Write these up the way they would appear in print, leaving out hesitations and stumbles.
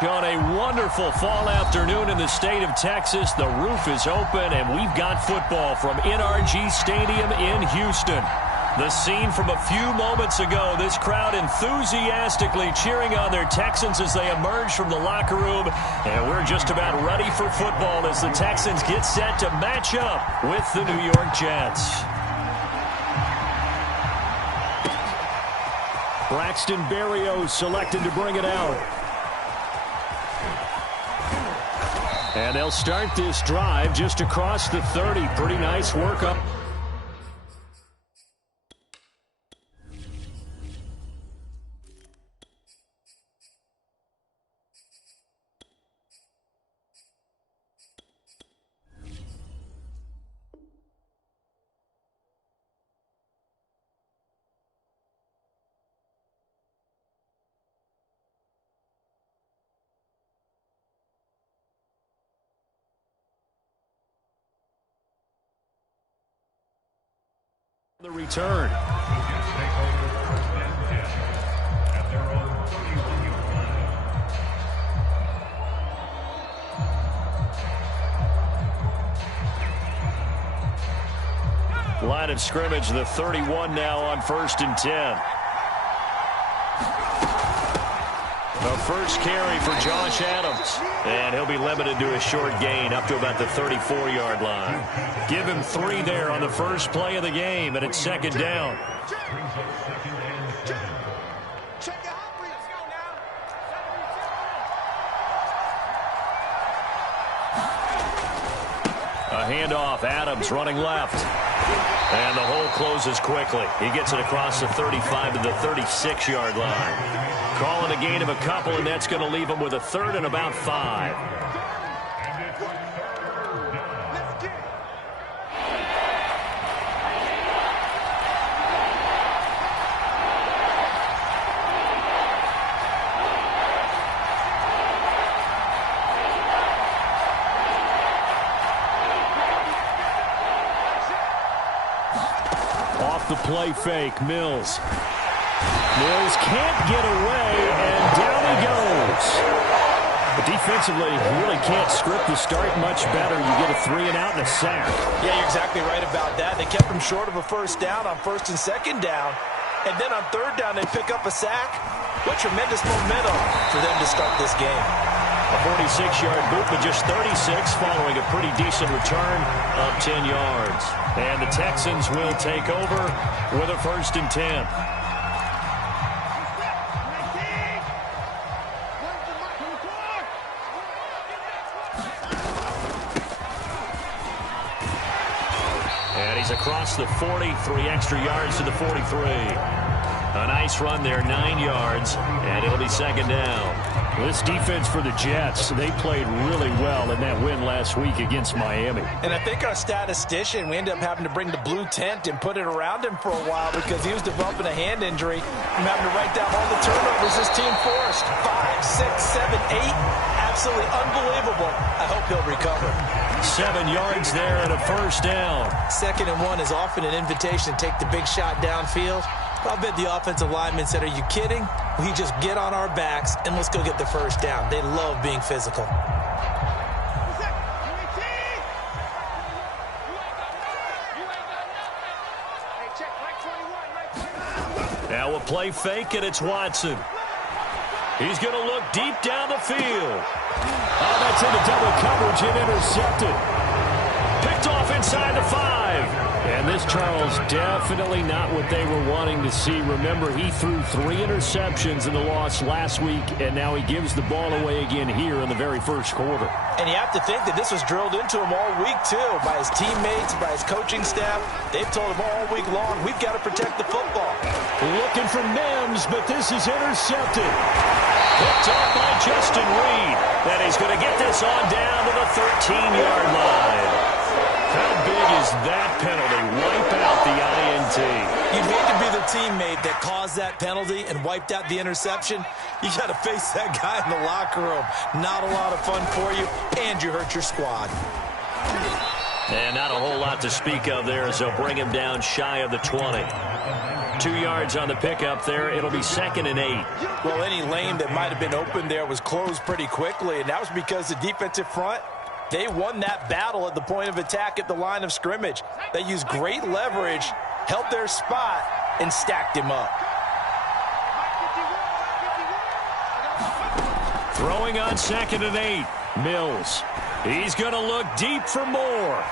On a wonderful fall afternoon in the state of Texas, the roof is open, and we've got football from NRG Stadium in Houston. The scene from a few moments ago, this crowd enthusiastically cheering on their Texans as they emerge from the locker room, and we're just about ready for football as the Texans get set to match up with the New York Jets. Braxton Berrios selected to bring it out. And they'll start this drive just across the 30. Pretty nice work up. The return. Line of scrimmage, the 31 now on 1st and 10. The first carry for Josh Adams. And he'll be limited to a short gain up to about the 34-yard line. Give him 3 there on the first play of the game, and it's 2nd down. A handoff, Adams running left. And the hole closes quickly. He gets it across the 35 to the 36-yard line. Calling a gain of a couple, and that's going to leave him with a 3rd and about 5. Off the play fake, Mills. Mills can't get away, and down he goes. But defensively, you really can't script the start much better. You get a 3 and out and a sack. Yeah, you're exactly right about that. They kept him short of a first down on 1st and 2nd down. And then on 3rd down, they pick up a sack. What tremendous momentum for them to start this game. A 46-yard boot, but just 36 following a pretty decent return of 10 yards. And the Texans will take over with a 1st and 10. Across the 40, 3 extra yards to the 43. A nice run there, 9 yards, and it'll be 2nd down. This defense for the Jets, they played really well in that win last week against Miami. And I think our statistician, we ended up having to bring the blue tent and put it around him for a while because he was developing a hand injury from having to write down all the turnovers his team forced. 5, 6, 7, 8. Absolutely unbelievable. I hope he'll recover. 7 yards there and a 1st down. 2nd and 1 is often an invitation to take the big shot downfield. I'll bet the offensive lineman said, are you kidding? We just get on our backs and let's go get the 1st down. They love being physical. Now a play fake, and it's Watson. He's going to look deep down the field. Oh, that's into double coverage and intercepted. Picked off inside the 5. And this, Charles, definitely not what they were wanting to see. Remember, he threw 3 interceptions in the loss last week, and now he gives the ball away again here in the very first quarter. And you have to think that this was drilled into him all week, too, by his teammates, by his coaching staff. They've told him all week long, we've got to protect the football. Looking for Mims, but this is intercepted. Picked off by Justin Reed. And he's going to get this on down to the 13-yard line. How big is that penalty? Wipe out the INT. You'd hate to be the teammate that caused that penalty and wiped out the interception. You got to face that guy in the locker room. Not a lot of fun for you, and you hurt your squad. And not a whole lot to speak of there as they'll bring him down shy of the 20. 2 yards on the pickup there. It'll be 2nd and 8. Well, any lane that might have been open there was closed pretty quickly, and that was because the defensive front, they won that battle at the point of attack at the line of scrimmage. They used great leverage, held their spot, and stacked him up. Throwing on 2nd and 8. Mills. He's going to look deep for more.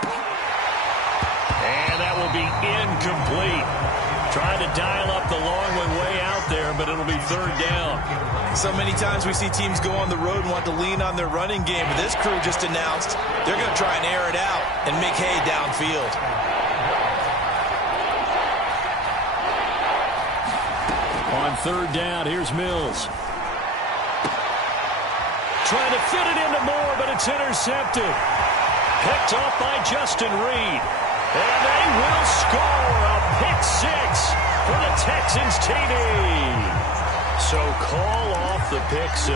And that will be incomplete. Trying to dial up the long one way out there, but it'll be 3rd down. So many times we see teams go on the road and want to lean on their running game, but this crew just announced they're going to try and air it out and make hay downfield. On 3rd down, here's Mills. Trying to fit it into Moore, but it's intercepted. Picked off by Justin Reed. And they will score a pick 6 for the Texans TD. So call off the pick 6.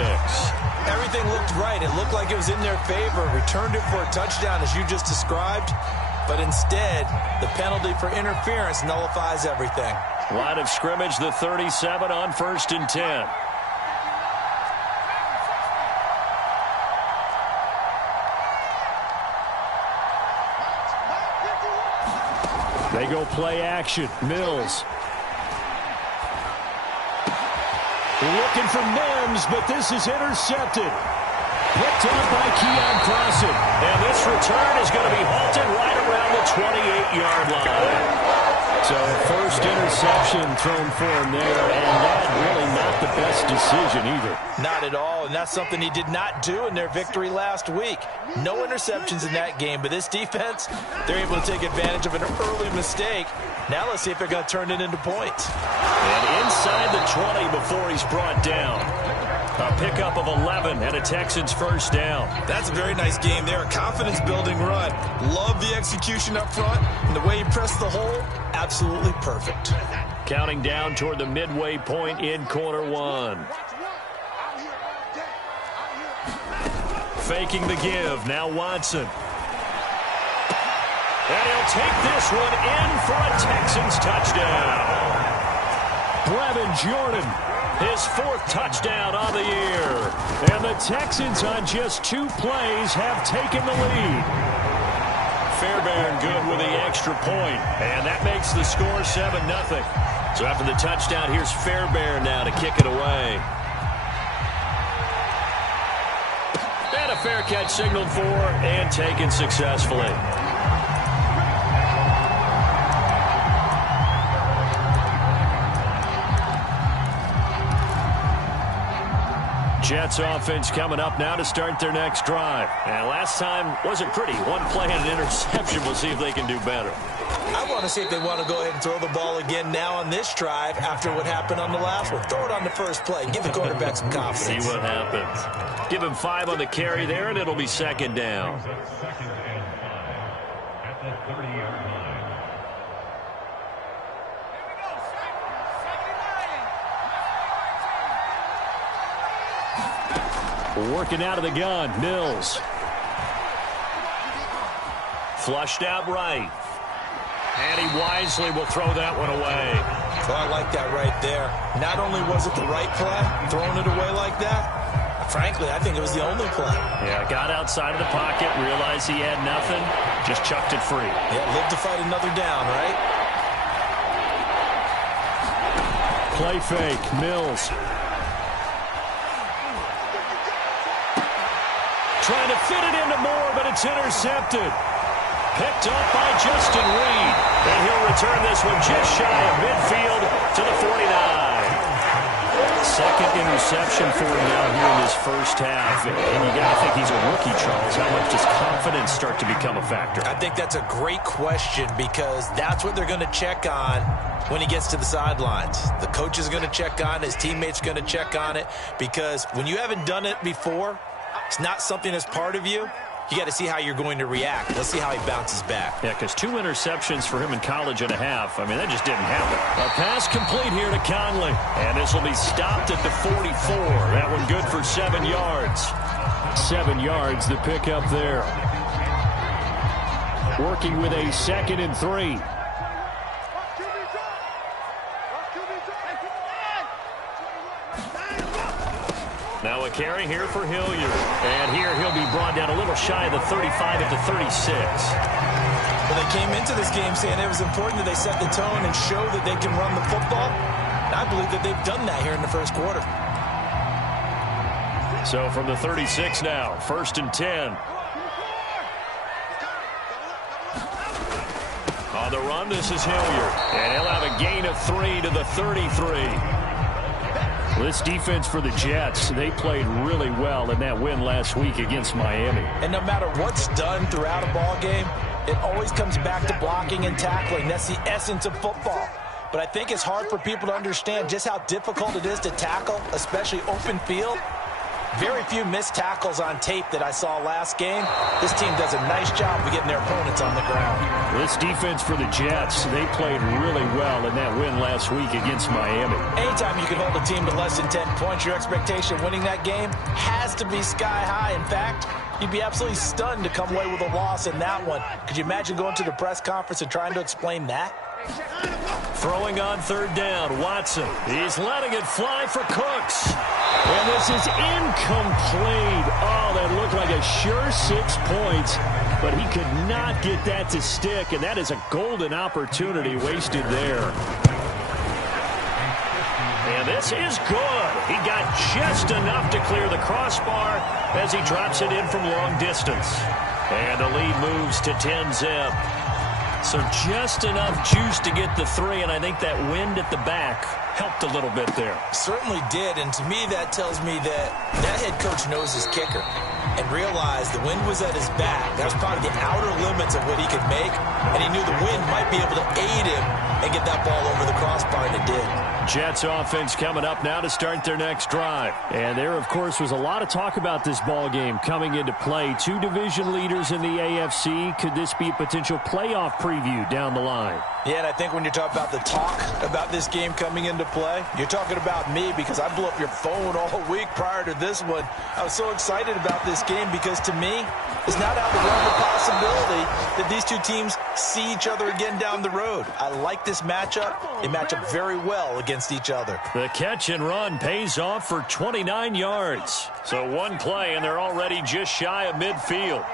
Everything looked right. It looked like it was in their favor. Returned it for a touchdown, as you just described. But instead, the penalty for interference nullifies everything. Line of scrimmage, the 37 on 1st and 10. They go play action. Mills. Looking for Mims, but this is intercepted. Picked up by Keon Crossen. And this return is going to be halted right around the 28-yard line. So first interception thrown for him there, and that really not the best decision either. Not at all, and that's something he did not do in their victory last week. No interceptions in that game, but this defense, they're able to take advantage of an early mistake. Now let's see if they're going to turn it into points. And inside the 20 before he's brought down. A pickup of 11 and a Texans first down. That's a very nice game there. A confidence-building run. Love the execution up front, and the way he pressed the hole, absolutely perfect. Counting down toward the midway point in quarter 1. Faking the give. Now Watson. And he'll take this one in for a Texans touchdown. Brevin Jordan, his 4th touchdown on the year. And the Texans on just 2 plays have taken the lead. Fairbairn good with the extra point, and that makes the score 7-0. So after the touchdown, here's Fairbairn now to kick it away. And a fair catch signaled for and taken successfully. Jets offense coming up now to start their next drive. And last time wasn't pretty. 1 play and an interception. We'll see if they can do better. I want to see if they want to go ahead and throw the ball again now on this drive after what happened on the last one. Throw it on the first play. Give the quarterback some confidence. See what happens. Give him 5 on the carry there, and it'll be 2nd down. At the 30-yard line. Working out of the gun, Mills. Flushed out right. And he wisely will throw that one away. Well, I like that right there. Not only was it the right play, throwing it away like that, frankly, I think it was the only play. Yeah, got outside of the pocket, realized he had nothing, just chucked it free. Yeah, live to fight another down, right? Play fake, Mills. Trying to fit it into Moore, but it's intercepted. Picked up by Justin Reed. And he'll return this one just shy of midfield to the 49. 2nd interception for him now here in his first half. And you got to think he's a rookie, Charles. How much does confidence start to become a factor? I think that's a great question because that's what they're going to check on when he gets to the sidelines. The coach is going to check on it. His teammates going to check on it because when you haven't done it before, it's not something that's part of you. You got to see how you're going to react. Let's see how he bounces back. Yeah, because 2 interceptions for him in college and a half. I mean, that just didn't happen. A pass complete here to Conley. And this will be stopped at the 44. That one good for 7 yards. 7 yards, the pickup there. Working with a 2nd and 3. carry here for Hilliard. And here he'll be brought down a little shy of the 35 at the 36. Well, they came into this game saying it was important that they set the tone and show that they can run the football. And I believe that they've done that here in the first quarter. So from the 36 now, 1st and 10. On the run, this is Hilliard. And he'll have a gain of 3 to the 33. This defense for the Jets, they played really well in that win last week against Miami. And no matter what's done throughout a ball game, it always comes back to blocking and tackling. That's the essence of football. But I think it's hard for people to understand just how difficult it is to tackle, especially open field. Very few missed tackles on tape that I saw last game. This team does a nice job of getting their opponents on the ground. This defense for the Jets, they played really well in that win last week against Miami. Anytime you can hold a team to less than 10 points, your expectation of winning that game has to be sky high. In fact, you'd be absolutely stunned to come away with a loss in that one. Could you imagine going to the press conference and trying to explain that? Throwing on 3rd down, Watson. He's letting it fly for Cooks. And this is incomplete. Oh, that looked like a sure 6 points, but he could not get that to stick, and that is a golden opportunity wasted there. And this is good. He got just enough to clear the crossbar as he drops it in from long distance. And the lead moves to 10-zip. So just enough juice to get the 3, and I think that wind at the back helped a little bit there. Certainly did, and to me that tells me that head coach knows his kicker and realized the wind was at his back. That was probably the outer limits of what he could make, and he knew the wind might be able to aid him and get that ball over the crossbar, and it did. Jets offense coming up now to start their next drive. And there, of course, was a lot of talk about this ball game coming into play. 2 division leaders in the AFC. Could this be a potential playoff preview down the line? Yeah, and I think when you're talking about the talk about this game coming into play, you're talking about me because I blew up your phone all week prior to this one. I was so excited about this game because to me, it's not out of the realm of possibility that these two teams see each other again down the road. I like this matchup. They match up very well against each other. The catch and run pays off for 29 yards. So one play, and they're already just shy of midfield.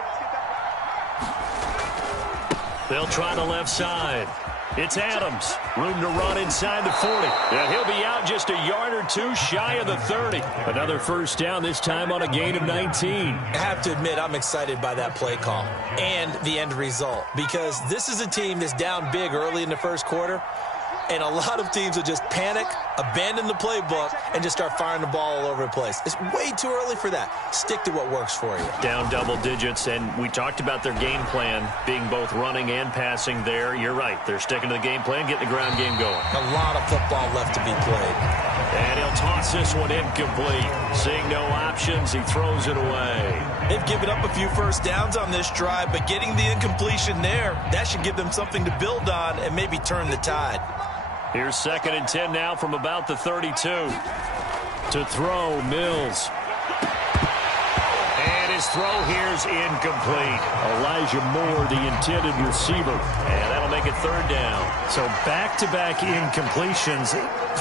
They'll try the left side. It's Adams. Room to run inside the 40. And he'll be out just a yard or 2 shy of the 30. Another first down, this time on a gain of 19. I have to admit, I'm excited by that play call and the end result because this is a team that's down big early in the first quarter. And a lot of teams will just panic, abandon the playbook, and just start firing the ball all over the place. It's way too early for that. Stick to what works for you. Down double digits, and we talked about their game plan being both running and passing there. You're right. They're sticking to the game plan, getting the ground game going. A lot of football left to be played. And he'll toss this one incomplete. Seeing no options, he throws it away. They've given up a few first downs on this drive, but getting the incompletion there, that should give them something to build on and maybe turn the tide. Here's 2nd and 10 now from about the 32. To throw, Mills. And his throw here's incomplete. Elijah Moore, the intended receiver. And that'll make it 3rd down. So back-to-back incompletions.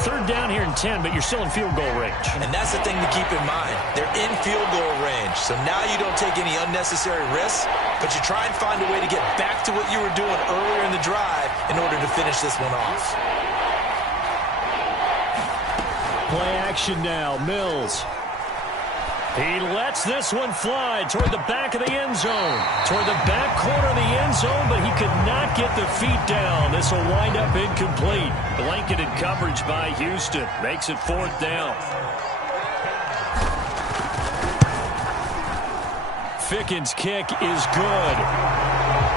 3rd down here in 10, but you're still in field goal range. And that's the thing to keep in mind. They're in field goal range. So now you don't take any unnecessary risks, but you try and find a way to get back to what you were doing earlier in the drive in order to finish this one off. Play action now, Mills. He lets this one fly toward the back of the end zone. Toward the back corner of the end zone, but he could not get the feet down. This will wind up incomplete. Blanketed coverage by Houston. Makes it 4th down. Ficken's kick is good.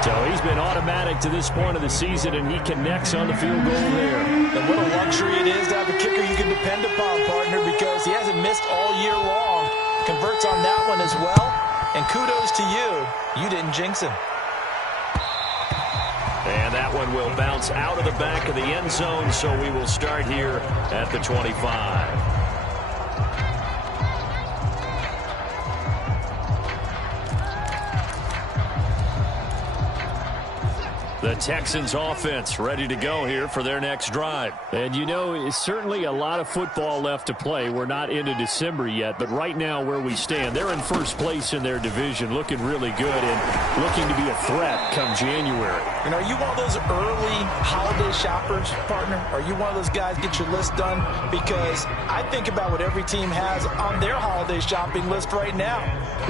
So he's been automatic to this point of the season, and he connects on the field goal there. And what a luxury it is to have a kicker you can depend upon, partner, because he hasn't missed all year long. Converts on that one as well. And kudos to you. You didn't jinx him. And that one will bounce out of the back of the end zone, so we will start here at the 25. The Texans offense ready to go here for their next drive. And you know, it's certainly a lot of football left to play. We're not into December yet, but right now where we stand, they're in first place in their division, looking really good and looking to be a threat come January. And are you one of those early holiday shoppers, partner? Are you one of those guys get your list done? Because I think about what every team has on their holiday shopping list right now.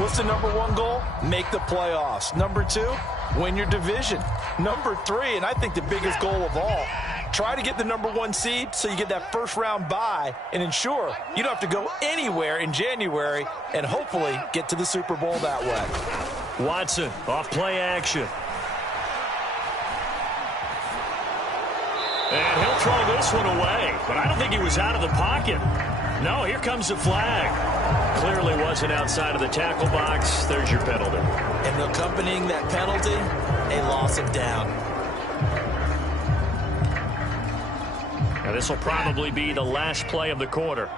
What's the number one goal? Make the playoffs. Number two, win your division. Number three, and I think the biggest goal of all, try to get the number one seed so you get that first round bye and ensure you don't have to go anywhere in January and hopefully get to the Super Bowl that way. Watson off play action. And he'll throw this one away, but I don't think he was out of the pocket. No, here comes the flag. Clearly wasn't outside of the tackle box. There's your penalty. And accompanying that penalty, a loss of down. Now this will probably be the last play of the quarter.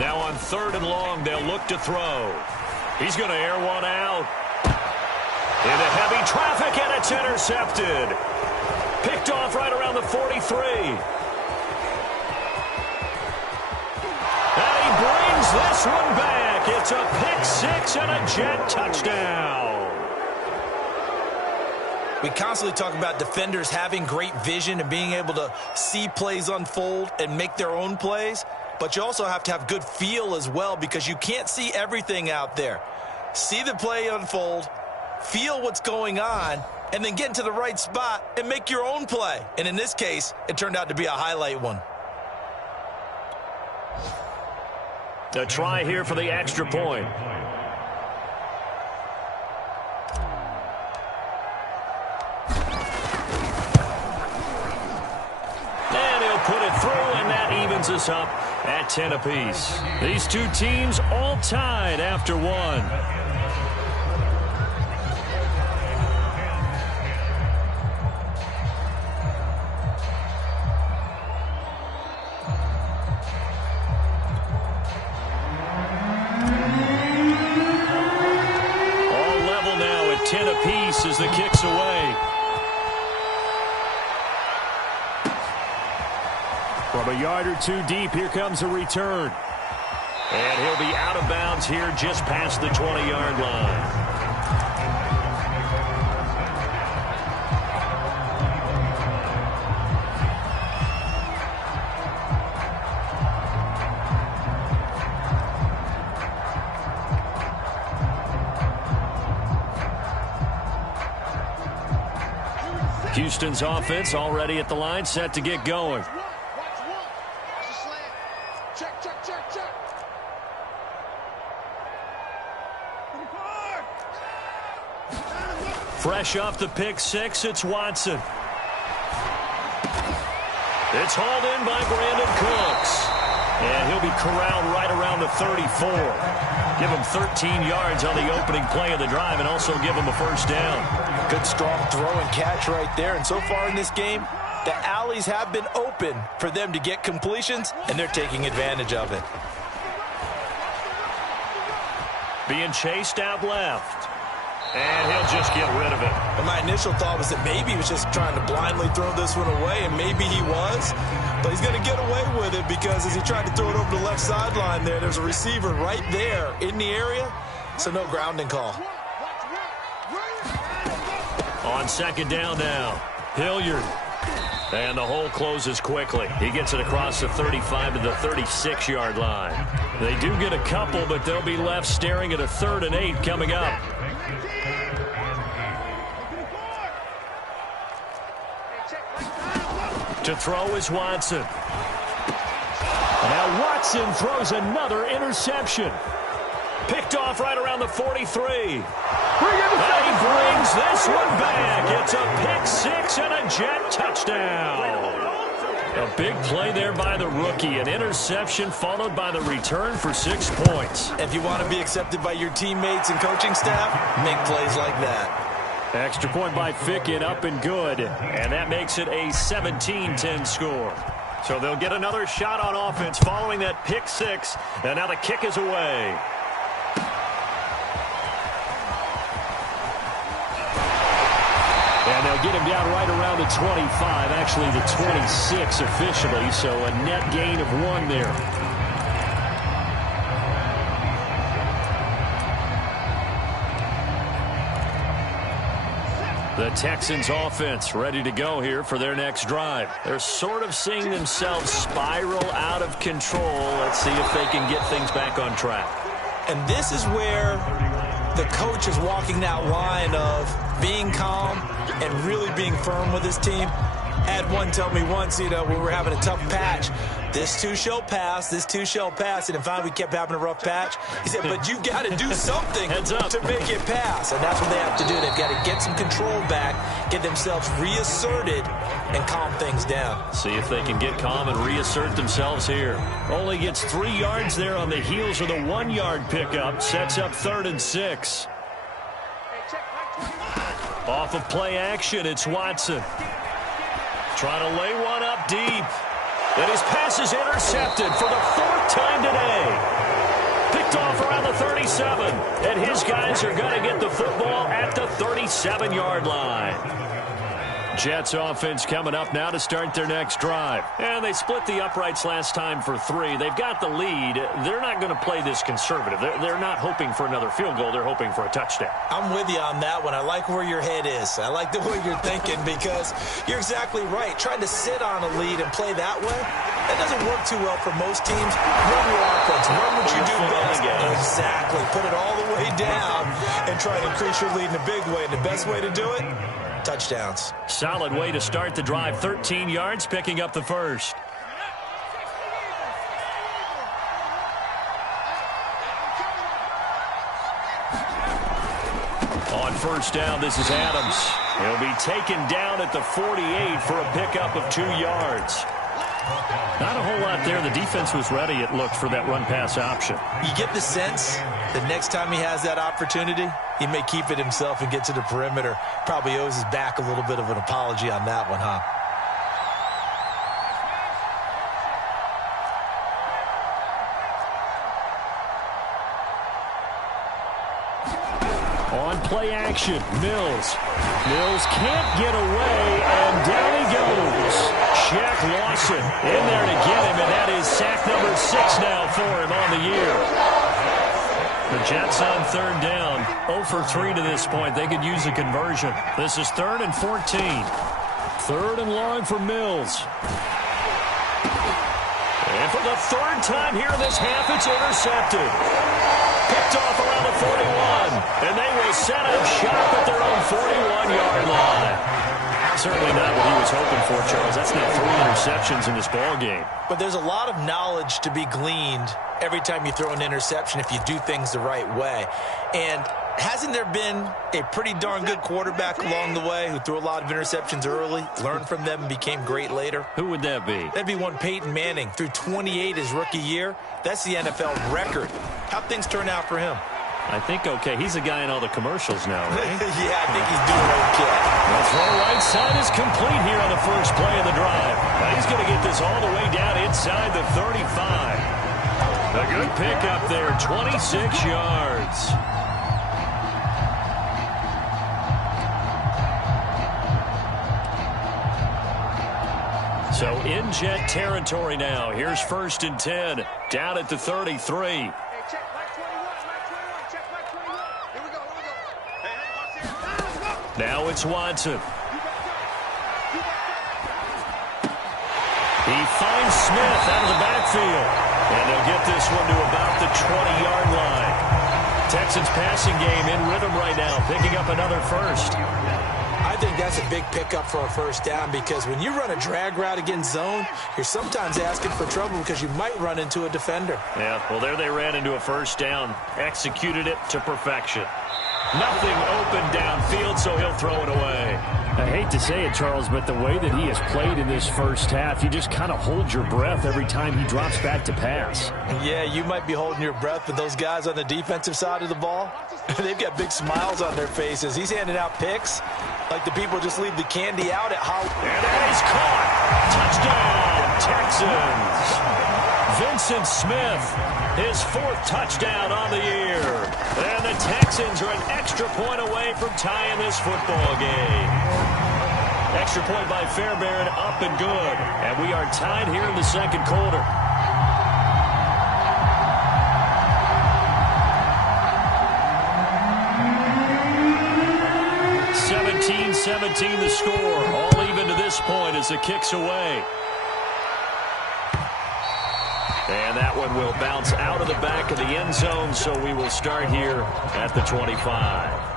Now on 3rd and long, they'll look to throw. He's going to air one out. Into heavy traffic, and it's intercepted. Picked off right around the 43. And he brings this one back. It's a pick six and a Jet touchdown. We constantly talk about defenders having great vision and being able to see plays unfold and make their own plays. But you also have to have good feel as well because you can't see everything out there. See the play unfold, feel what's going on, and then get into the right spot and make your own play. And in this case, it turned out to be a highlight one. A try here for the extra point. And he'll put it through, and that evens us up at 10 apiece. These two teams all tied after one. All level now at 10 apiece as the kick's away. From a yard or two deep, here comes a return. And he'll be out of bounds here just past the 20-yard line. Houston's offense already at the line, set to get going. Fresh off the pick six, it's Watson. It's hauled in by Brandon Cooks. And he'll be corralled right around the 34. Give him 13 yards on the opening play of the drive and also give him a first down. Good strong throw and catch right there. And so far in this game, the alleys have been open for them to get completions, and they're taking advantage of it. Being chased out left. And he'll just get rid of it. And my initial thought was that maybe he was just trying to blindly throw this one away, and maybe he was. But he's going to get away with it because as he tried to throw it over the left sideline there's a receiver right there in the area, so no grounding call. On 2nd down now, Hilliard. And the hole closes quickly. He gets it across the 35 to the 36-yard line. They do get a couple, but they'll be left staring at a 3rd and 8 coming up. To throw is Watson. Now Watson throws another interception. Picked off right around the 43. And he brings this one back. It's a pick six and a Jet touchdown. A big play there by the rookie. An interception followed by the return for 6 points. If you want to be accepted by your teammates and coaching staff, make plays like that. Extra point by Ficken, up and good. And that makes it a 17-10 score. So they'll get another shot on offense following that pick six. And now the kick is away. And they'll get him down right around the 25, actually the 26 officially, so a net gain of 1 there. The Texans offense ready to go here for their next drive. They're sort of seeing themselves spiral out of control. Let's see if they can get things back on track. And this is where the coach is walking that line of being calm and really being firm with his team. Had one tell me once, when we were having a tough patch, this too shall pass, this too shall pass. And finally we kept having a rough patch. He said, but you've got to do something to make it pass. And that's what they have to do. They've got to get some control back, get themselves reasserted, and calm things down. See if they can get calm and reassert themselves here. Only gets 3 yards there on the heels of the 1-yard pickup. Sets up 3rd and 6. Off of play action, it's Watson. Trying to lay one up deep. And his pass is intercepted for the 4th time today. Picked off around the 37. And his guys are going to get the football at the 37-yard line. Jets offense coming up now to start their next drive. And they split the uprights last time for 3. They've got the lead. They're not going to play this conservative. They're not hoping for another field goal. They're hoping for a touchdown. I'm with you on that one. I like where your head is. I like the way you're thinking because you're exactly right. Trying to sit on a lead and play that way, that doesn't work too well for most teams. Run your offense. Run what you do best. Exactly. Put it all the way down and try to increase your lead in a big way. And the best way to do it, touchdowns. Solid way to start the drive. 13 yards, picking up the first. On first down, this is Adams. He'll be taken down at the 48 for a pickup of 2 yards. Not a whole lot there. The defense was ready, it looked, for that run-pass option. You get the sense that next time he has that opportunity, he may keep it himself and get to the perimeter. Probably owes his back a little bit of an apology on that one, huh? On play action, Mills. Mills can't get away, and down he goes. Shaq Lawson in there to get him, and that is sack number 6 now for him on the year. The Jets on 3rd down. 0 for 3 to this point. They could use a conversion. This is 3rd and 14. 3rd and long for Mills. And for the 3rd time here in this half, it's intercepted. Picked off around the 41. And they will set up shop at their own 41-yard line. Certainly not what he was hoping for, Charles. That's now 3 interceptions in this ballgame. But there's a lot of knowledge to be gleaned every time you throw an interception if you do things the right way. And hasn't there been a pretty darn good quarterback along the way who threw a lot of interceptions early, learned from them, and became great later? Who would that be? That'd be one Peyton Manning. Threw 28 his rookie year. That's the NFL record. How'd things turn out for him? I think okay. He's a guy in all the commercials now, right? Yeah, I think he's doing okay. The throw right side is complete here on the first play of the drive. Now he's going to get this all the way down inside the 35. A good pickup there, 26 yards. So in Jet territory now. Here's 1st and 10, down at the 33. Now it's Watson. He finds Smith out of the backfield. And they'll get this one to about the 20-yard line. Texans passing game in rhythm right now, picking up another first. I think that's a big pickup for a first down because when you run a drag route against zone, you're sometimes asking for trouble because you might run into a defender. Yeah, well, there they ran into a first down. Executed it to perfection. Nothing open downfield, so he'll throw it away. I hate to say it, Charles, but the way that he has played in this first half, you just kind of hold your breath every time he drops back to pass. Yeah, you might be holding your breath, but those guys on the defensive side of the ball, they've got big smiles on their faces. He's handing out picks like the people just leave the candy out at Hollywood. And that is caught. Touchdown, Texans. Vincent Smith, his 4th touchdown on the year. And the Texans are an extra point away from tying this football game. extra point by Fairbairn, up and good. And we are tied here in the second quarter. 17-17 the score. All even to this point as the kick's away. And that one will bounce out of the back of the end zone, so we will start here at the 25.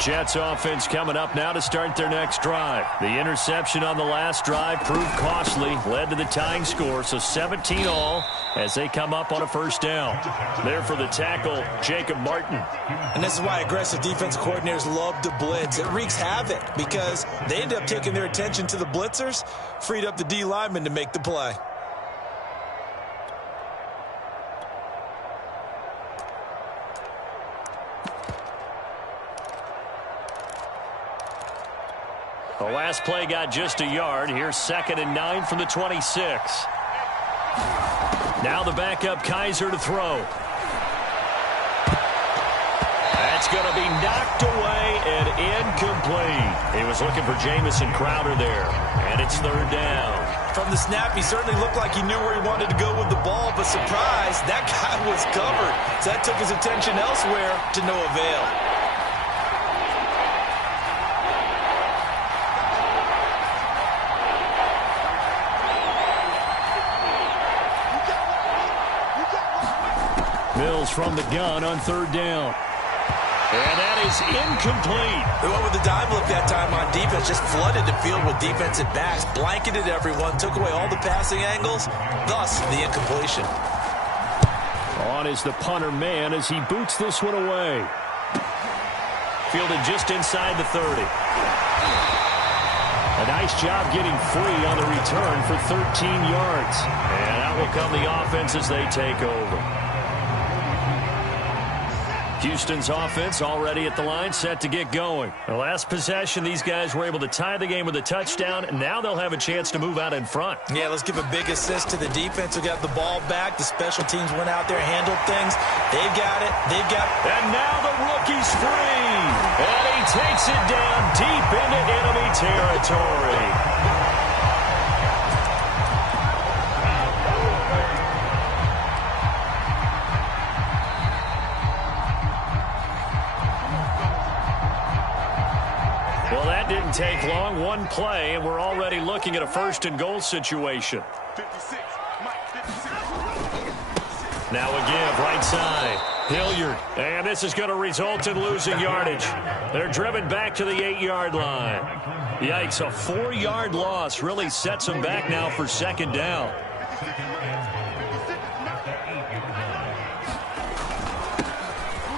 Jets offense coming up now to start their next drive. The interception on the last drive proved costly, led to the tying score, so 17 all as they come up on a first down. There for the tackle, Jacob Martin. And this is why aggressive defensive coordinators love to blitz. It wreaks havoc because they end up taking their attention to the blitzers, freed up the D lineman to make the play. The last play got just a yard. Here's 2nd and 9 from the 26. Now the backup Kaiser to throw. That's going to be knocked away and incomplete. He was looking for Jamison Crowder there, and it's 3rd down. From the snap, he certainly looked like he knew where he wanted to go with the ball, but surprise, that guy was covered. So that took his attention elsewhere to no avail. Mills from the gun on 3rd down. And that is incomplete. They went with the dime look that time on defense, just flooded the field with defensive backs, blanketed everyone, took away all the passing angles, thus the incompletion. On is the punter man as he boots this one away. Fielded just inside the 30. A nice job getting free on the return for 13 yards. And out will come the offense as they take over. Houston's offense already at the line, set to get going. The last possession, these guys were able to tie the game with a touchdown, and now they'll have a chance to move out in front. Yeah, let's give a big assist to the defense who got the ball back. The special teams went out there, handled things. They've got it. And now the rookie's free. And he takes it down deep into enemy territory. Well, that didn't take long. One play, and we're already looking at a 1st and goal situation. Now a give, right side. Hilliard. And this is going to result in losing yardage. They're driven back to the 8-yard line. Yikes, a 4-yard loss really sets them back now for 2nd down.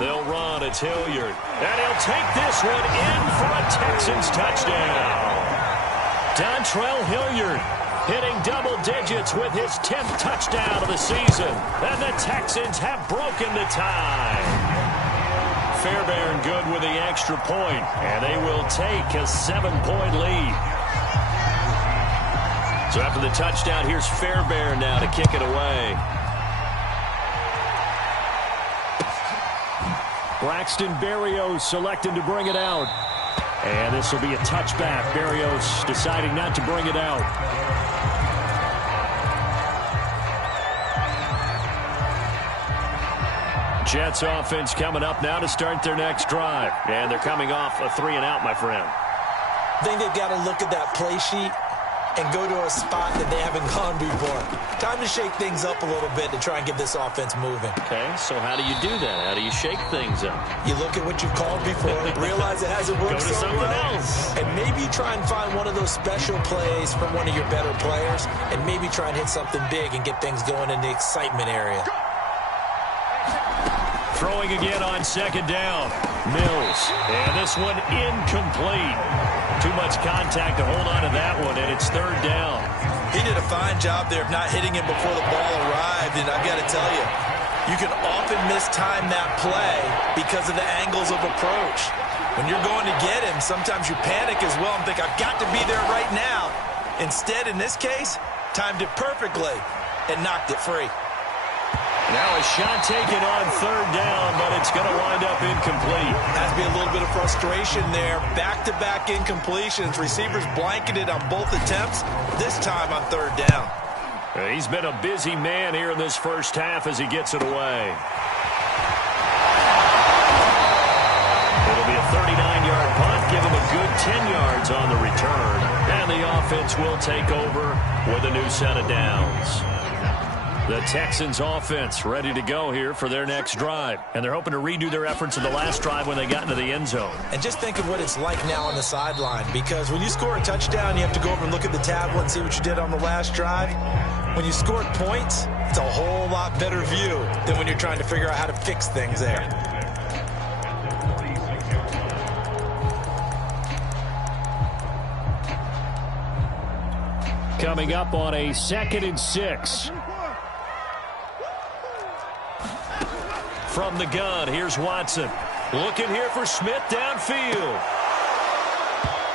They'll run. It's Hilliard. And he'll take this one in for a Texans touchdown. Dontrell Hilliard hitting double digits with his 10th touchdown of the season. And the Texans have broken the tie. Fairbairn good with the extra point. And they will take a 7-point lead. So after the touchdown, here's Fairbairn now to kick it away. Braxton Berrios selecting to bring it out. And this will be a touchback. Berrios deciding not to bring it out. Jets offense coming up now to start their next drive. And they're coming off a 3-and-out, my friend. I think they've got to look at that play sheet and go to a spot that they haven't gone before. Time to shake things up a little bit to try and get this offense moving. Okay, so how do you do that? How do you shake things up? You look at what you've called before, realize it hasn't worked Go to so something well, else. and maybe try and find one of those special plays from one of your better players, and maybe try and hit something big and get things going in the excitement area. Throwing again on 2nd down. Mills. And this one incomplete. Too much contact to hold on to that one, and it's 3rd down. He did a fine job there of not hitting him before the ball arrived, and I've got to tell you, you can often mistime that play because of the angles of approach. When you're going to get him, sometimes you panic as well and think, I've got to be there right now. Instead, in this case, timed it perfectly and knocked it free. Now a shot taken on third down, but it's going to wind up incomplete. Has to be a little bit of frustration there. Back-to-back incompletions. Receivers blanketed on both attempts, this time on third down. He's been a busy man here in this first half as he gets it away. It'll be a 39-yard punt, give him a good 10 yards on the return. And the offense will take over with a new set of downs. The Texans offense ready to go here for their next drive. And they're hoping to redo their efforts in the last drive when they got into the end zone. And just think of what it's like now on the sideline, because when you score a touchdown, you have to go over and look at the tablet and see what you did on the last drive. When you scored points, it's a whole lot better view than when you're trying to figure out how to fix things there. Coming up on a 2nd and 6. From the gun, here's Watson. Looking here for Smith downfield.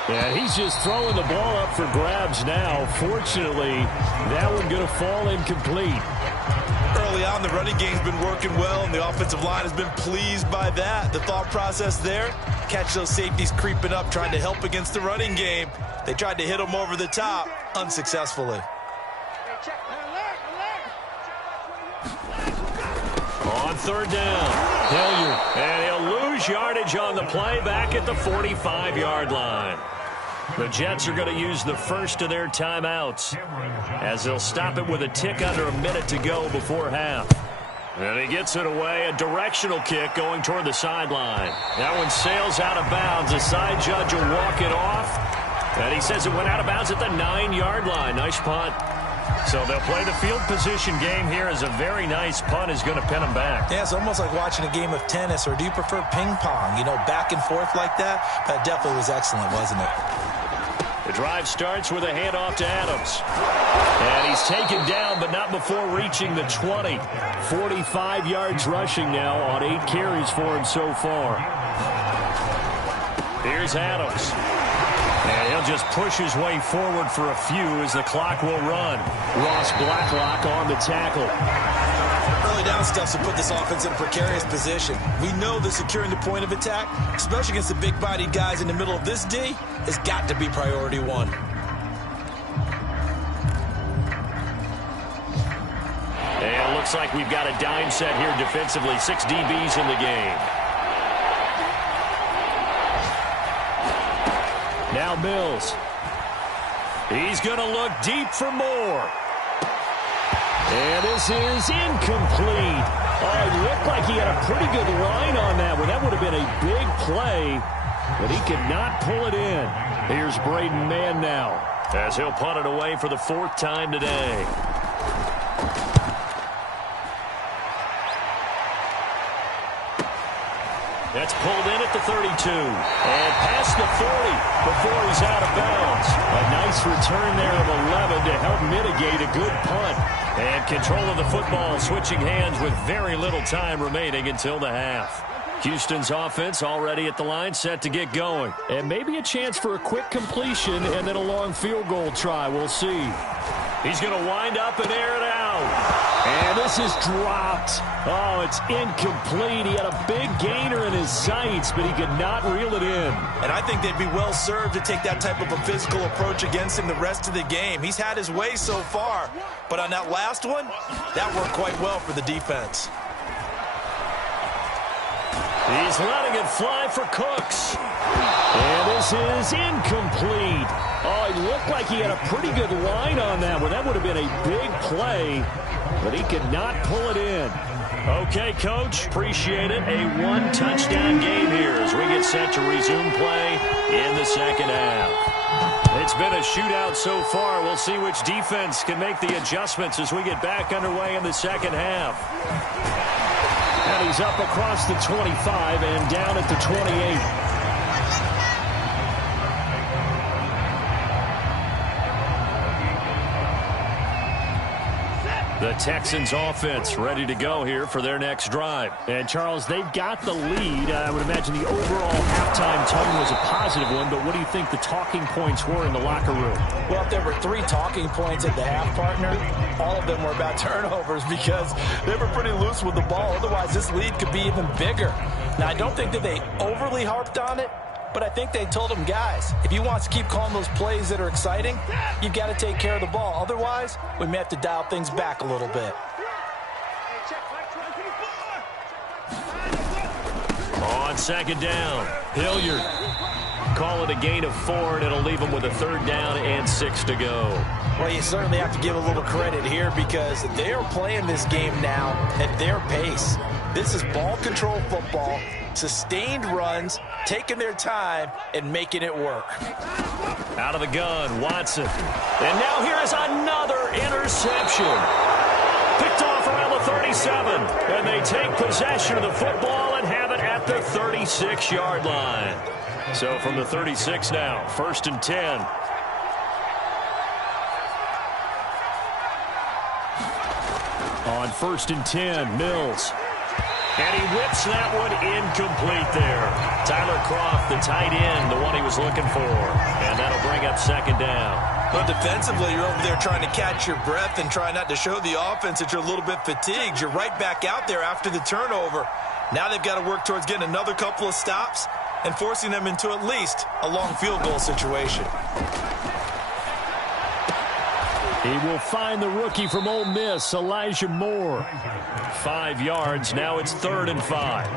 Yeah, he's just throwing the ball up for grabs now. Fortunately, that one going to fall incomplete. Early on, the running game's been working well, and the offensive line has been pleased by that. The thought process there, catch those safeties creeping up, trying to help against the running game. They tried to hit them over the top, unsuccessfully. On third down, Hilliard, and he'll lose yardage on the play back at the 45-yard line. The Jets are going to use the first of their timeouts as they'll stop it with a tick under a minute to go before half. And he gets it away, a directional kick going toward the sideline. That one sails out of bounds. The side judge will walk it off, and he says it went out of bounds at the 9-yard line. Nice punt. So they'll play the field position game here as a very nice punt is going to pin them back. Yeah, it's almost like watching a game of tennis, or do you prefer ping pong? You know, back and forth like that? That definitely was excellent, wasn't it? The drive starts with a handoff to Adams. And he's taken down, but not before reaching the 20. 45 yards rushing now on 8 carries for him so far. Here's Adams. And he'll just push his way forward for a few as the clock will run. Ross Blacklock on the tackle. Early down stuff to put this offense in a precarious position. We know that securing the point of attack, especially against the big-bodied guys in the middle of this D, has got to be priority one. And it looks like we've got a dime set here defensively. 6 DBs in the game. Now Mills. He's going to look deep for more. And this is incomplete. Oh, it looked like he had a pretty good line on that one. That would have been a big play, but he could not pull it in. Here's Braden Mann now, as he'll punt it away for the 4th time today. That's pulled in at the 32. And past the 40 before he's out of bounds. A nice return there of 11 to help mitigate a good punt. And control of the football switching hands with very little time remaining until the half. Houston's offense already at the line, set to get going. And maybe a chance for a quick completion and then a long field goal try. We'll see. He's going to wind up and air it out. And this is dropped. Oh, it's incomplete. He had a big gainer in his sights, but he could not reel it in. And I think they'd be well served to take that type of a physical approach against him the rest of the game. He's had his way so far, but on that last one, that worked quite well for the defense. He's letting it fly for Cooks. And this is incomplete. Oh, it looked like he had a pretty good line on that one. That would have been a big play, but he could not pull it in. Okay, Coach, appreciate it. A 1-touchdown game here as we get set to resume play in the second half. It's been a shootout so far. We'll see which defense can make the adjustments as we get back underway in the second half. And he's up across the 25 and down at the 28. The Texans offense ready to go here for their next drive. And, Charles, they've got the lead. I would imagine the overall halftime tone was a positive one, but what do you think the talking points were in the locker room? Well, if there were 3 talking points at the half, partner, all of them were about turnovers because they were pretty loose with the ball. Otherwise, this lead could be even bigger. Now, I don't think that they overly harped on it, but I think they told them, guys, if you want to keep calling those plays that are exciting, you've got to take care of the ball. Otherwise, we may have to dial things back a little bit. On second down, Hilliard. Call it a gain of 4, and it'll leave them with a 3rd down and 6 to go. Well, you certainly have to give a little credit here because they are playing this game now at their pace. This is ball control football, sustained runs, taking their time, and making it work. Out of the gun, Watson. And now here is another interception. Picked off around the 37. And they take possession of the football and have it at the 36-yard line. So from the 36 now, 1st and 10. On 1st and 10, Mills. And he whips that one incomplete there. Tyler Kroft, the tight end, the one he was looking for. And that'll bring up 2nd down. Well, defensively, you're over there trying to catch your breath and try not to show the offense that you're a little bit fatigued. You're right back out there after the turnover. Now they've got to work towards getting another couple of stops and forcing them into at least a long field goal situation. He will find the rookie from Ole Miss, Elijah Moore. 5 yards. Now it's 3rd and 5.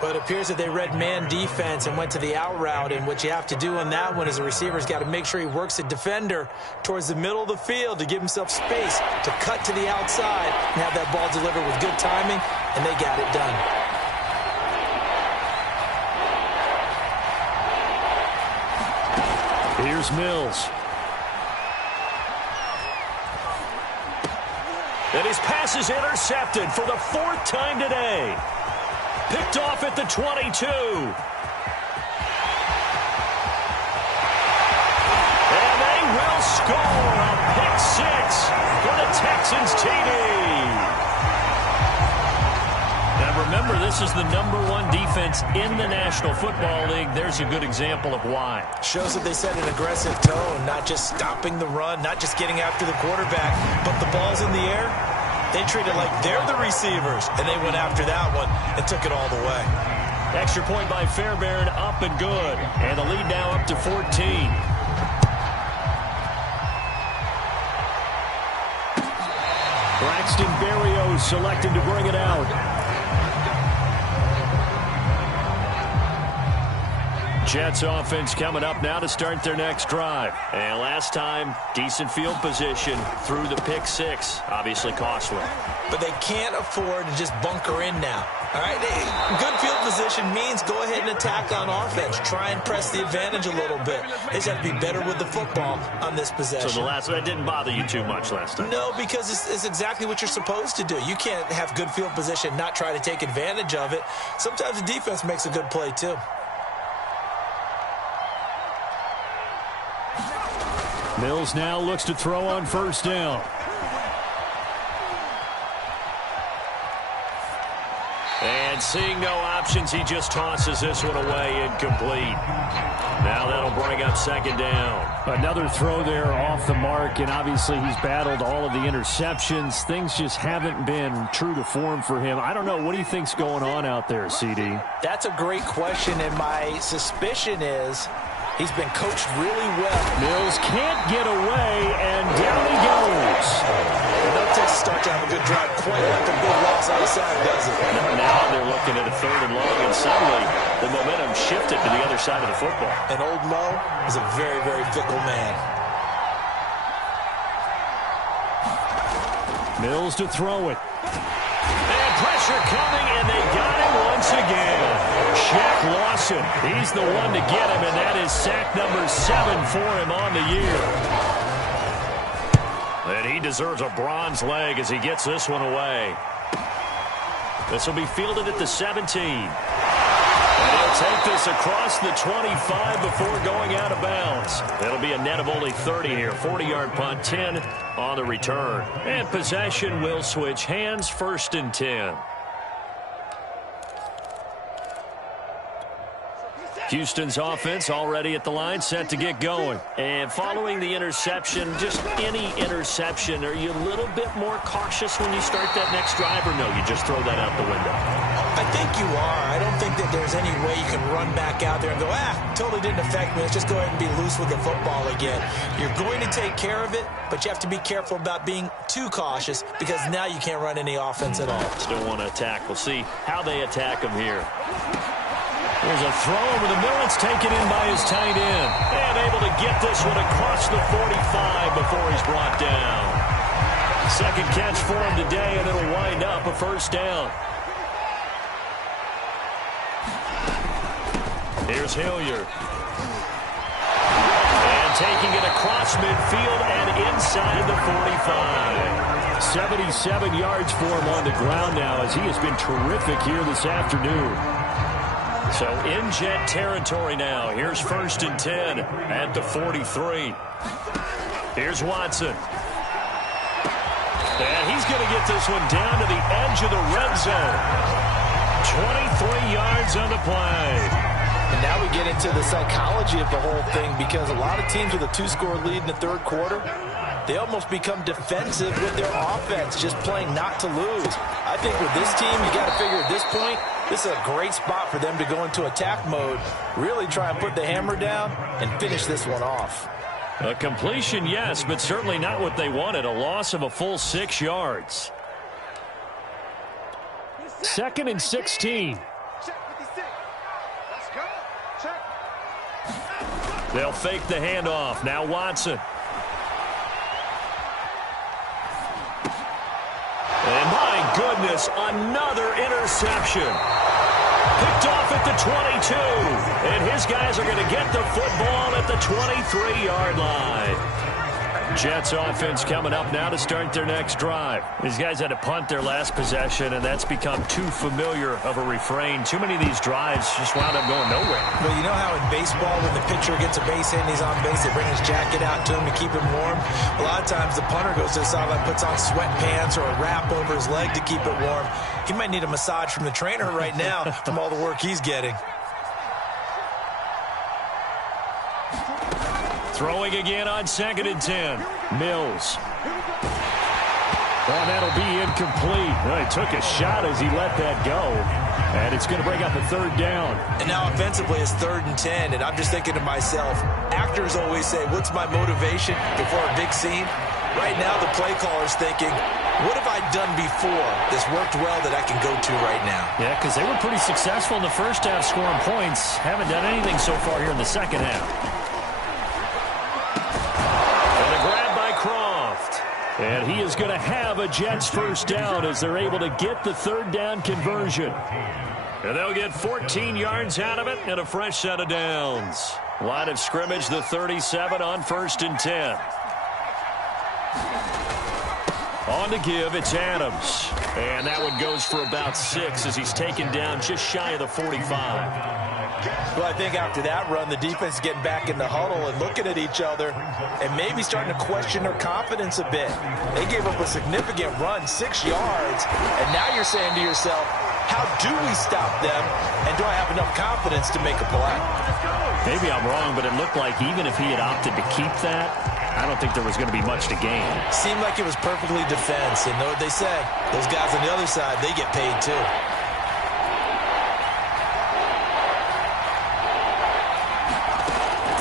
But it appears that they read man defense and went to the out route. And what you have to do on that one is the receiver's got to make sure he works the defender towards the middle of the field to give himself space to cut to the outside and have that ball delivered with good timing, and they got it done. Here's Mills. And his pass is intercepted for the 4th time today. Picked off at the 22. And they will score a pick 6 for the Texans TD. Now remember, this is the #1 defense in the National Football League. There's a good example of why. Shows that they set an aggressive tone, not just stopping the run, not just getting after the quarterback, but the ball's in the air. They treat it like they're the receivers, and they went after that one and took it all the way. Extra point by Fairbairn, up and good. And the lead now up to 14. Braxton Berrios selected to bring it out. Jets offense coming up now to start their next drive. And last time, decent field position through the pick 6. Obviously costly. But they can't afford to just bunker in now. All right, good field position means go ahead and attack on offense. Try and press the advantage a little bit. They just have to be better with the football on this possession. So that didn't bother you too much last time? No, because it's exactly what you're supposed to do. You can't have good field position, not try to take advantage of it. Sometimes the defense makes a good play too. Mills now looks to throw on 1st down. And seeing no options, he just tosses this one away incomplete. Now that'll bring up 2nd down. Another throw there off the mark, and obviously he's battled all of the interceptions. Things just haven't been true to form for him. I don't know. What do you think's going on out there, CD? That's a great question, and my suspicion is he's been coached really well. Mills can't get away, and down he goes. No Texas start to have a good drive quite like a big loss on the side, does it? Now they're looking at a 3rd and long, and suddenly the momentum shifted to the other side of the football. And old Mo is a very, very fickle man. Mills to throw it. And pressure coming, and they got him once again. Shaq Lawson, he's the one to get him, and that is sack number 7 for him on the year. And he deserves a bronze leg as he gets this one away. This will be fielded at the 17. And he'll take this across the 25 before going out of bounds. It'll be a net of only 30 here. 40-yard punt, 10 on the return. And possession will switch hands, 1st and 10. Houston's offense already at the line, set to get going. And following the interception, just any interception, are you a little bit more cautious when you start that next drive, or no, you just throw that out the window? I think you are. I don't think that there's any way you can run back out there and go, totally didn't affect me. Let's just go ahead and be loose with the football again. You're going to take care of it, but you have to be careful about being too cautious because now you can't run any offense at all. Still want to attack. We'll see how they attack him here. There's a throw over the middle. It's taken in by his tight end. And able to get this one across the 45 before he's brought down. Second catch for him today, and it'll wind up a 1st down. Here's Hilliard. And taking it across midfield and inside the 45. 77 yards for him on the ground now as he has been terrific here this afternoon. So in Jet territory now. Here's 1st and 10 at the 43. Here's Watson. And he's going to get this one down to the edge of the red zone. 23 yards on the play. And now we get into the psychology of the whole thing because a lot of teams with a 2-score lead in the 3rd quarter, they almost become defensive with their offense, just playing not to lose. I think with this team, you got to figure at this point, this is a great spot for them to go into attack mode, really try and put the hammer down and finish this one off. A completion, yes, but certainly not what they wanted. A loss of a full 6 yards. 2nd and 16. They'll fake the handoff. Now Watson. And my goodness, another interception. Picked off at the 22. And his guys are going to get the football at the 23-yard line. Jets offense coming up now to start their next drive. These guys had to punt their last possession, and that's become too familiar of a refrain. Too many of these drives just wound up going nowhere. Well, you know how in baseball, when the pitcher gets a base hit and he's on base, they bring his jacket out to him to keep him warm? A lot of times the punter goes to the sideline, puts on sweatpants or a wrap over his leg to keep it warm. He might need a massage from the trainer right now from all the work he's getting. Throwing again on 2nd and 10. Mills. Well, that'll be incomplete. Well, he took a shot as he let that go. And it's going to bring up a 3rd down. And now offensively it's 3rd and 10. And I'm just thinking to myself, actors always say, what's my motivation before a big scene? Right now the play caller's thinking, what have I done before that's worked well that I can go to right now? Yeah, because they were pretty successful in the first half scoring points. Haven't done anything so far here in the second half. And he is going to have a Jets 1st down as they're able to get the 3rd down conversion. And they'll get 14 yards out of it and a fresh set of downs. Line of scrimmage, the 37 on 1st and 10. On to give, it's Adams. And that one goes for about 6 as he's taken down just shy of the 45. Well, I think after that run, the defense is getting back in the huddle and looking at each other and maybe starting to question their confidence a bit. They gave up a significant run, 6 yards, and now you're saying to yourself, how do we stop them, and do I have enough confidence to make a play? Maybe I'm wrong, but it looked like even if he had opted to keep that, I don't think there was going to be much to gain. Seemed like it was perfectly defense, and know what they said, those guys on the other side, they get paid too.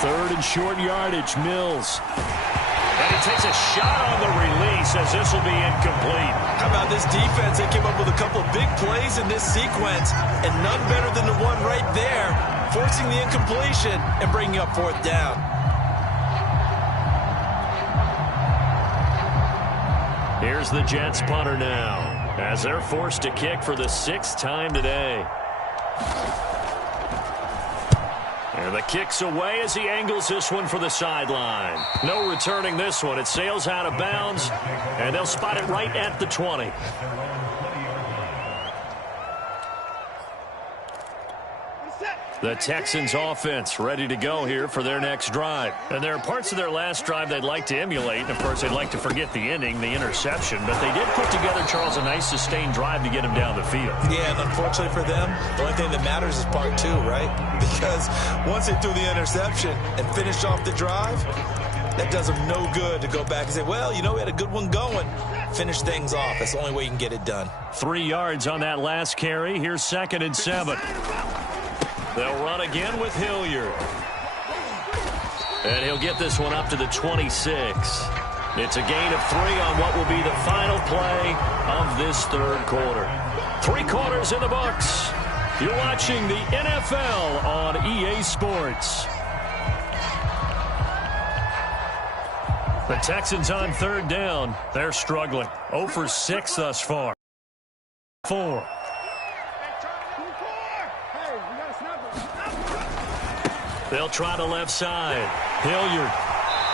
Third and short yardage, Mills. And he takes a shot on the release as this will be incomplete. How about this defense? They came up with a couple of big plays in this sequence, and none better than the one right there, forcing the incompletion and bringing up 4th down. Here's the Jets punter now as they're forced to kick for the 6th time today. And the kick's away as he angles this one for the sideline. No returning this one. It sails out of bounds, and they'll spot it right at the 20. The Texans offense ready to go here for their next drive. And there are parts of their last drive they'd like to emulate. And, of course, they'd like to forget the ending, the interception. But they did put together, Charles, a nice sustained drive to get him down the field. Yeah, and unfortunately for them, the only thing that matters is part two, right? Because once they threw the interception and finished off the drive, that does them no good to go back and say, well, you know, we had a good one going. Finish things off. That's the only way you can get it done. 3 yards on that last carry. Here's 2nd and 7. They'll run again with Hilliard. And he'll get this one up to the 26. It's a gain of 3 on what will be the final play of this third quarter. 3 quarters in the books. You're watching the NFL on EA Sports. The Texans on 3rd down. They're struggling. 0 for 6 thus far. 4. They'll try the left side. Hilliard.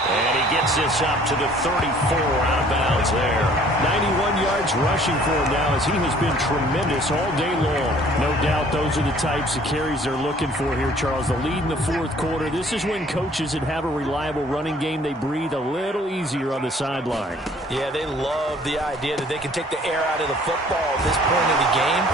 And he gets this up to the 34, out of bounds there. 91 yards rushing for him now, as he has been tremendous all day long. No doubt those are the types of carries they're looking for here, Charles. The lead in the 4th quarter. This is when coaches that have a reliable running game, they breathe a little easier on the sideline. Yeah, they love the idea that they can take the air out of the football at this point of the game.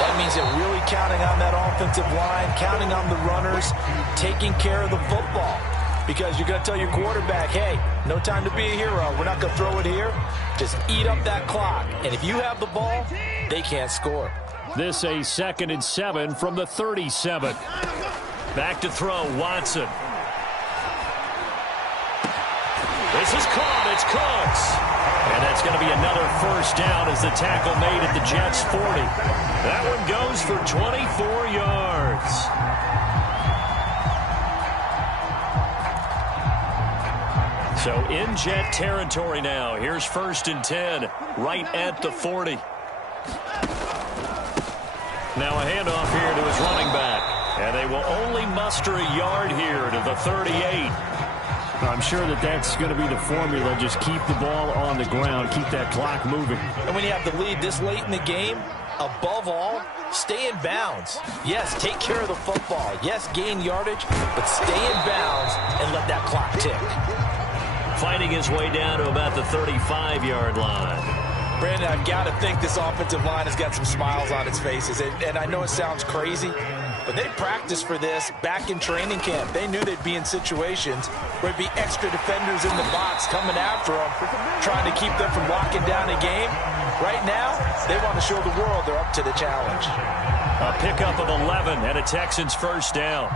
That means they're really counting on that offensive line, counting on the runners, taking care of the football. Because you're going to tell your quarterback, hey, no time to be a hero. We're not going to throw it here. Just eat up that clock. And if you have the ball, they can't score. This a 2nd and 7 from the 37. Back to throw, Watson. This is caught. It's Cooks. And that's going to be another first down as the tackle made at the Jets' 40. That one goes for 24 yards. So in Jet territory now. Here's 1st and 10, right at the 40. Now a handoff here to his running back. And they will only muster a yard here to the 38. I'm sure that that's going to be the formula. Just keep the ball on the ground. Keep that clock moving. And when you have the lead this late in the game, above all, stay in bounds. Yes, take care of the football. Yes, gain yardage, but stay in bounds and let that clock tick. Fighting his way down to about the 35-yard line. Brandon, I've got to think this offensive line has got some smiles on its faces. And I know it sounds crazy, but they practiced for this back in training camp. They knew they'd be in situations where there'd be extra defenders in the box coming after them, trying to keep them from locking down a game. Right now, they want to show the world they're up to the challenge. A pickup of 11 and a Texans first down.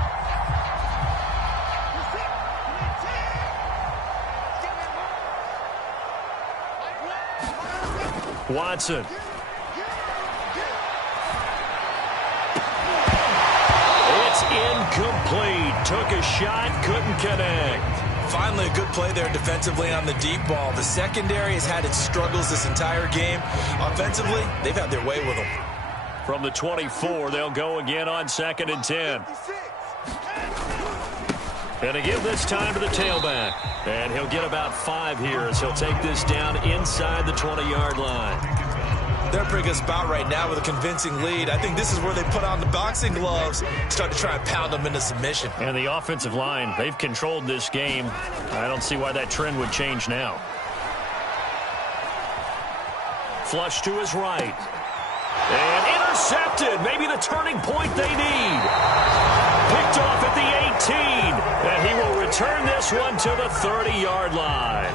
Watson. It's incomplete. Took a shot, couldn't connect. Finally, a good play there defensively on the deep ball. The secondary has had its struggles this entire game. Offensively, they've had their way with them. From the 24, they'll go again on 2nd and 10. And to give this time to the tailback. And he'll get about 5 here as he'll take this down inside the 20-yard line. They're in a pretty good spot right now with a convincing lead. I think this is where they put on the boxing gloves, start to try and pound them into submission. And the offensive line, they've controlled this game. I don't see why that trend would change now. Flush to his right. And intercepted. Maybe the turning point they need. Picked off at the 18. And he will return this one to the 30-yard line.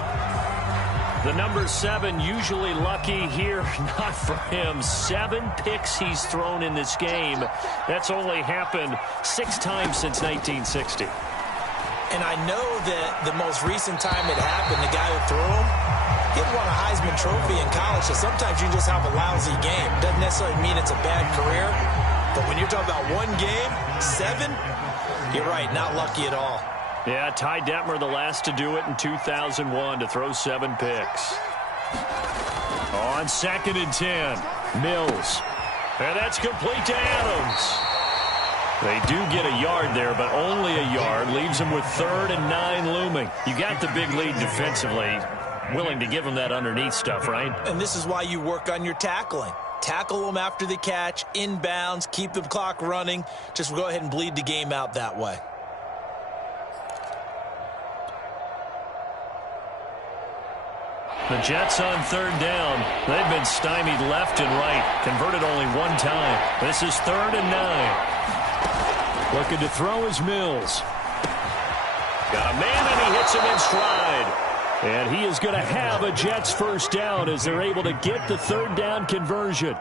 The number 7 usually lucky here. Not for him. 7 picks he's thrown in this game. That's only happened 6 times since 1960. And I know that the most recent time it happened, the guy who threw him, he won a Heisman Trophy in college, so sometimes you just have a lousy game. Doesn't necessarily mean it's a bad career, but when you're talking about one game, 7, you're right, not lucky at all. Yeah, Ty Detmer, the last to do it in 2001, to throw 7 picks. On 2nd and 10, Mills. And that's complete to Adams. They do get a yard there, but only a yard. Leaves them with 3rd and 9 looming. You got the big lead defensively. Willing to give them that underneath stuff, right? And this is why you work on your tackling. tackle them after the catch, inbounds, keep the clock running. Just go ahead and bleed the game out that way. The Jets on third down. They've been stymied left and right. Converted only one time. This is 3rd and 9. Looking to throw is Mills. Got a man, and he hits him in stride. And he is going to have a Jets first down as they're able to get the third down conversion.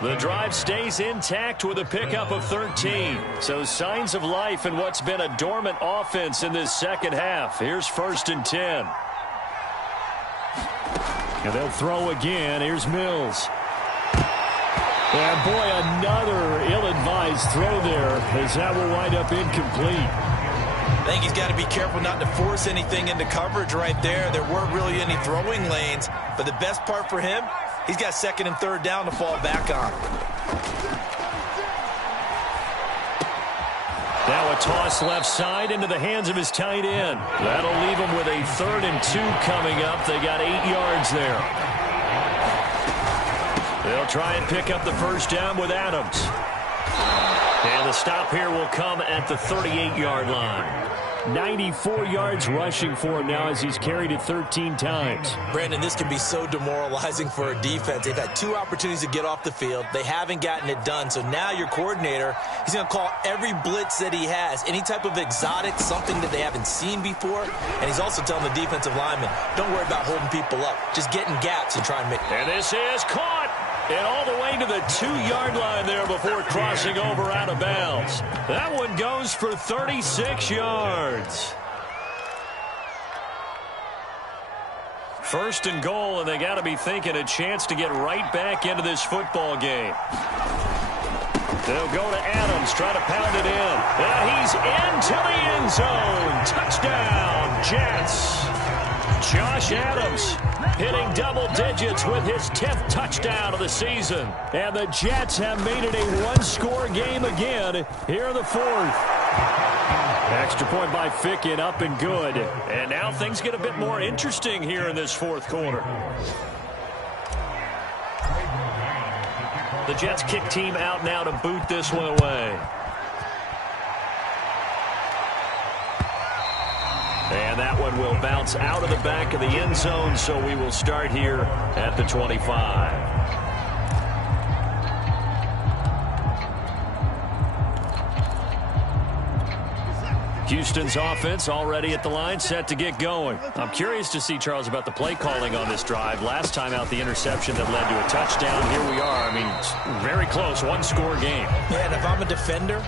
The drive stays intact with a pickup of 13. So signs of life in what's been a dormant offense in this second half. Here's 1st and 10. And they'll throw again. Here's Mills. And boy, another ill-advised throw there as that will wind up incomplete. I think he's got to be careful not to force anything into coverage right there. There weren't really any throwing lanes, but the best part for him, he's got 2nd and 3rd down to fall back on. Now a toss left side into the hands of his tight end. That'll leave him with a 3rd and 2 coming up. They got 8 yards there. They'll try and pick up the first down with Adams. And the stop here will come at the 38-yard line. 94 yards rushing for him now as he's carried it 13 times. Brandon, this can be so demoralizing for a defense. They've had 2 opportunities to get off the field. They haven't gotten it done. So now your coordinator, he's going to call every blitz that he has, any type of exotic, something that they haven't seen before. And he's also telling the defensive lineman, don't worry about holding people up. Just get in gaps and try and make. And this is caught. And all the way to the 2-yard line there before crossing over out of bounds. That one goes for 36 yards. 1st and goal, and they got to be thinking a chance to get right back into this football game. They'll go to Adams, try to pound it in. And he's into the end zone. Touchdown, Jets. Josh Adams hitting double digits with his 10th touchdown of the season. And the Jets have made it a one-score game again here in the 4th. Extra point by Ficken, up and good. And now things get a bit more interesting here in this 4th quarter. The Jets kick team out now to boot this one away. And that one will bounce out of the back of the end zone, so we will start here at the 25. Houston's offense already at the line, set to get going. I'm curious to see, Charles, about the play calling on this drive. Last time out, the interception that led to a touchdown. Here we are. I mean, it's very close, one-score game. Yeah, and if I'm a defender,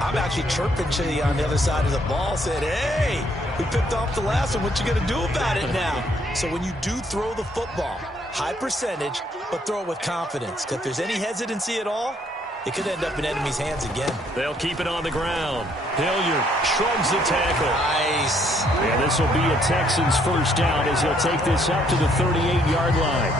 I'm actually chirping to you on the other side of the ball, saying, hey, we picked off the last one. What you going to do about it now? So when you do throw the football, high percentage, but throw it with confidence. Because if there's any hesitancy at all, it could end up in enemy's hands again. They'll keep it on the ground. Hilliard shrugs the tackle. Nice. And this will be a Texans first down as he'll take this up to the 38-yard line.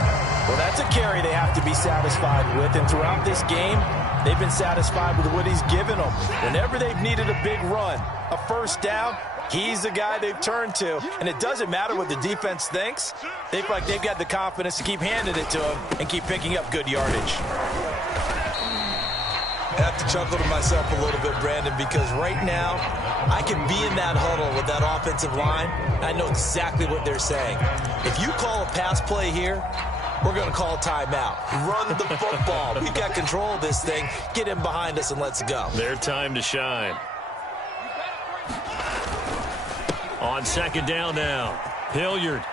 Well, that's a carry they have to be satisfied with. And throughout this game, they've been satisfied with what he's given them. Whenever they've needed a big run, a first down, he's the guy they've turned to. And it doesn't matter what the defense thinks. They feel like they've got the confidence to keep handing it to him and keep picking up good yardage. I have to chuckle to myself a little bit, Brandon, because right now I can be in that huddle with that offensive line. I know exactly what they're saying. If you call a pass play here, we're going to call timeout. Run the football. We've got control of this thing. Get him behind us and let's go. Their time to shine. On 2nd down now, Hilliard.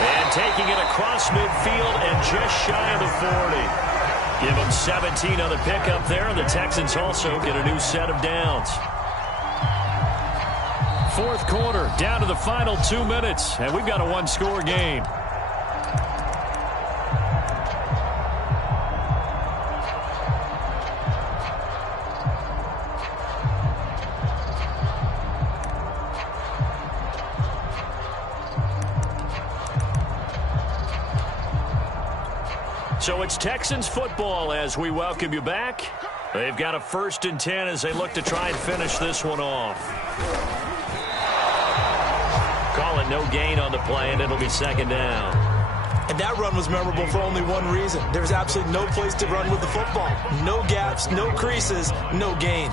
And taking it across midfield and just shy of the 40. Give them 17 on the pickup there, and the Texans also get a new set of downs. 4th quarter, down to the final 2 minutes, and we've got a one-score game. So it's Texans football as we welcome you back. They've got a 1st and 10 as they look to try and finish this one off. Call it no gain on the play, and it'll be 2nd down. And that run was memorable for only one reason. There was absolutely no place to run with the football. No gaps, no creases, no gain.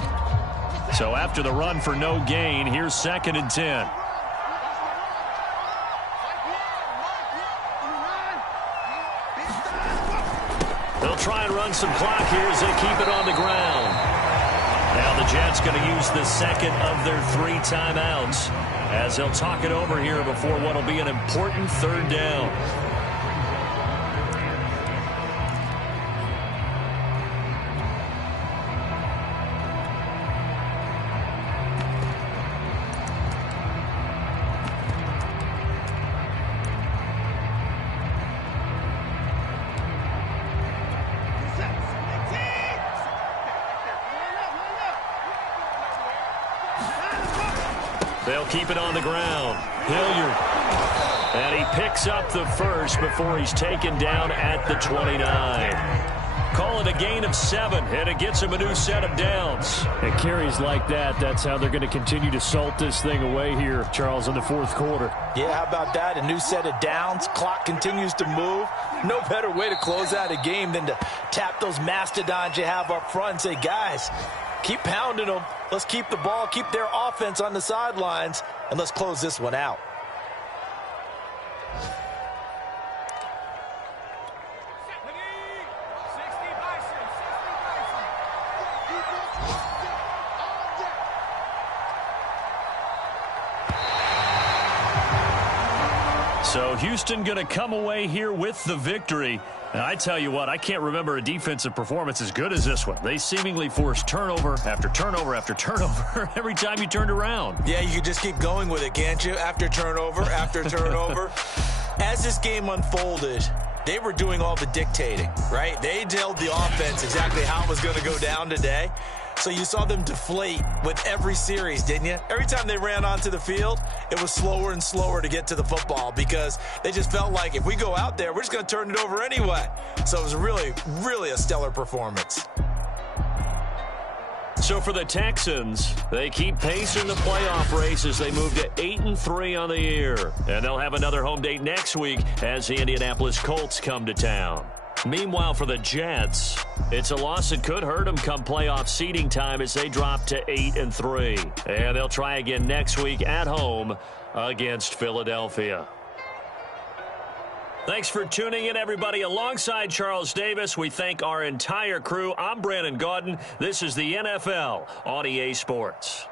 So after the run for no gain, here's 2nd and 10. They'll try and run some clock here as they keep it on the ground. Now the Jets going to use the second of their 3 timeouts as they'll talk it over here before what will be an important 3rd down. They'll keep it on the ground. Hilliard. And he picks up the first before he's taken down at the 29. Call it a gain of 7, and it gets him a new set of downs. And carries like that, that's how they're going to continue to salt this thing away here, Charles, in the 4th quarter. Yeah, how about that? A new set of downs. Clock continues to move. No better way to close out a game than to tap those mastodons you have up front and say, guys, keep pounding them. Let's keep the ball, keep their offense on the sidelines, and let's close this one out. So Houston going to come away here with the victory. And I tell you what, I can't remember a defensive performance as good as this one. They seemingly forced turnover after turnover after turnover every time you turned around. Yeah, you could just keep going with it, can't you? After turnover, after turnover. As this game unfolded, they were doing all the dictating, right? They told the offense exactly how it was going to go down today. So you saw them deflate with every series, didn't you? Every time they ran onto the field, it was slower and slower to get to the football because they just felt like if we go out there, we're just going to turn it over anyway. So it was really, really a stellar performance. So for the Texans, they keep pace in the playoff race as they move to 8-3 on the year. And they'll have another home date next week as the Indianapolis Colts come to town. Meanwhile, for the Jets, it's a loss that could hurt them come playoff seeding time as they drop to 8-3. And they'll try again next week at home against Philadelphia. Thanks for tuning in, everybody. Alongside Charles Davis, we thank our entire crew. I'm Brandon Gaudin. This is the NFL on EA Sports.